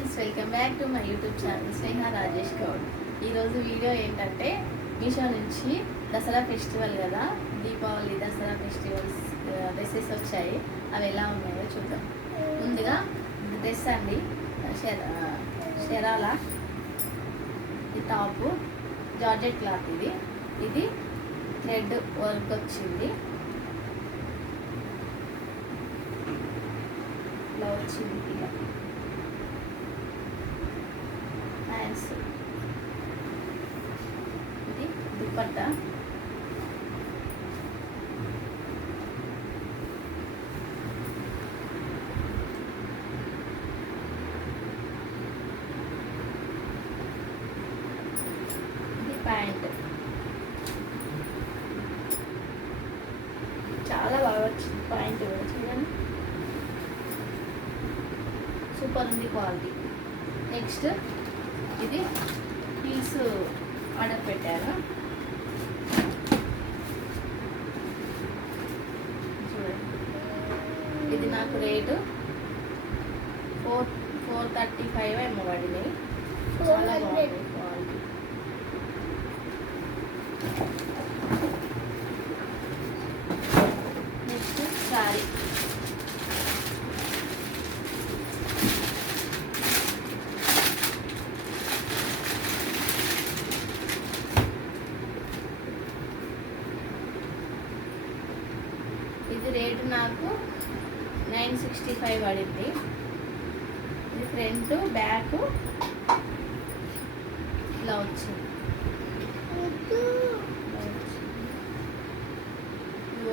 Friends, welcome back to my YouTube channel Sneha Rajesh Goud. ఈరోజు video ఏంటంటే మీషో నుంచి దసరా ఫెస్టివల్ కదా, దీపావళి దసరా ఫెస్టివల్స్ డ్రెస్సెస్ వచ్చాయి. అవి ఎలా ఉన్నాయో చూద్దాం. ముందుగా డ్రెస్ అండి, షెరాలా ఈ టాపు, జార్జెట్ క్లాత్. ఇది థ్రెడ్ వర్క్ వచ్చింది. ఇలా వచ్చింది. హ్యాండ్స్, ఇది దుపట్టా. ఇది ప్యాంట్. చాలా బాగా వచ్చింది ప్యాంట్ కూడా, చూడండి సూపర్ ఉంది క్వాలిటీ. నెక్స్ట్ ఇది పీస్ ఆర్డర్ పెట్టాను. చూడండి, ఇది నాకు రేటు 435 ఏమో పడినాయి. చాలా బాగుంది క్వాలిటీ. నెక్స్ట్ శారీ. ఇది రేటు నాకు 965 పడింది. ఇది ఫ్రంట్ బ్యాక్ ఇలా వచ్చింది.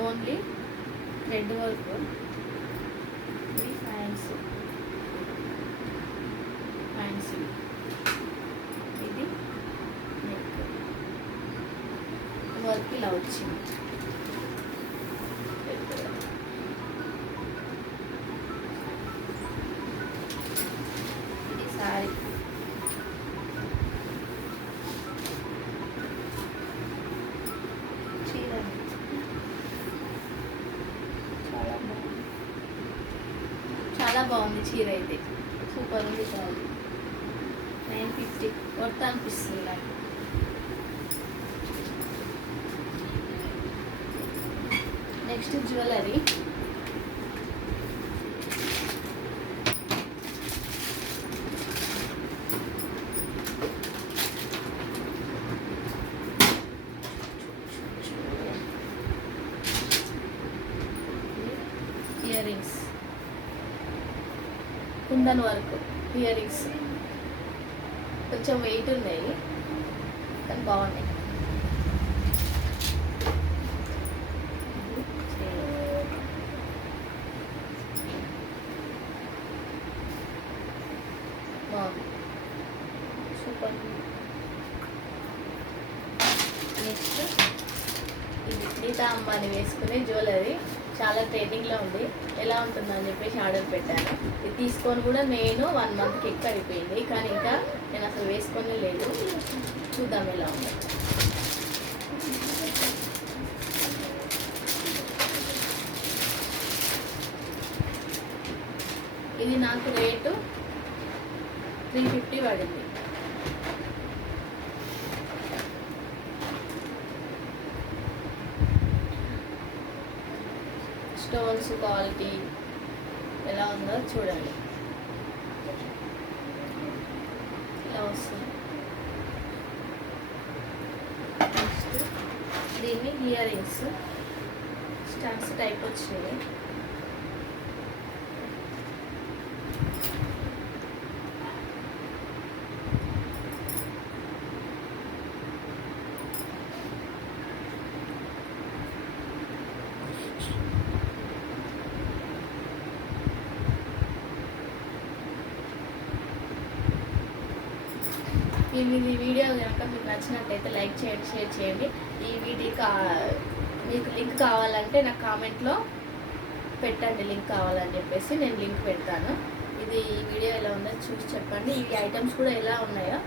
Only thread work. ఇది హ్యాండ్స్, ఇది నెక్ వర్క్ ఇలా వచ్చింది. సారీ, చీర చాలా బాగుంది. చీర అయితే సూపర్ ఉంది. క్వాలిటీ 950 వర్త్ అనిపిస్తుంది నాకు. Next jewellery. Ear rings, kundan work ear rings. కొంచెం వెయిట్ ఉన్నాయి కానీ బాగున్నాయి. బాగుంది, సూపర్. నెక్స్ట్ ఇది నీతా అంబానీ వేసుకునే జ్యువెలరీ. చాలా ట్రెండింగ్లో ఉంది. ఎలా ఉంటుందని చెప్పేసి ఆర్డర్ పెట్టాను. ఇది తీసుకొని కూడా నేను 1 మంత్కి ఎక్కువ అయిపోయింది, కానీ ఇంకా నేను అసలు వేసుకొని లేదు. చూద్దాం ఎలా ఉంది. ఇది నాకు రేటు 350 పడింది. స్టోన్స్ క్వాలిటీ ఎలా ఉందో చూడండి. ఇలా వస్తుంది. నెక్స్ట్ దీన్ని ఇయర్ రింగ్స్ స్టాండ్స్ టైప్ వచ్చినాయి. ఈ వీడియో కనుక మీకు నచ్చినట్లయితే లైక్ చేయండి, షేర్ చేయండి. ఈ వీడియోకి మీకు లింక్ కావాలంటే నాకు కామెంట్లో పెట్టండి, లింక్ కావాలని చెప్పేసి నేను లింక్ పెడతాను. ఈ వీడియో ఎలా ఉందో చూసి చెప్పండి. ఈ ఐటమ్స్ కూడా ఎలా ఉన్నాయో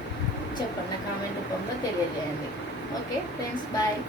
చెప్పండి, నా కామెంట్ రూపంలో తెలియజేయండి. Okay friends, bye.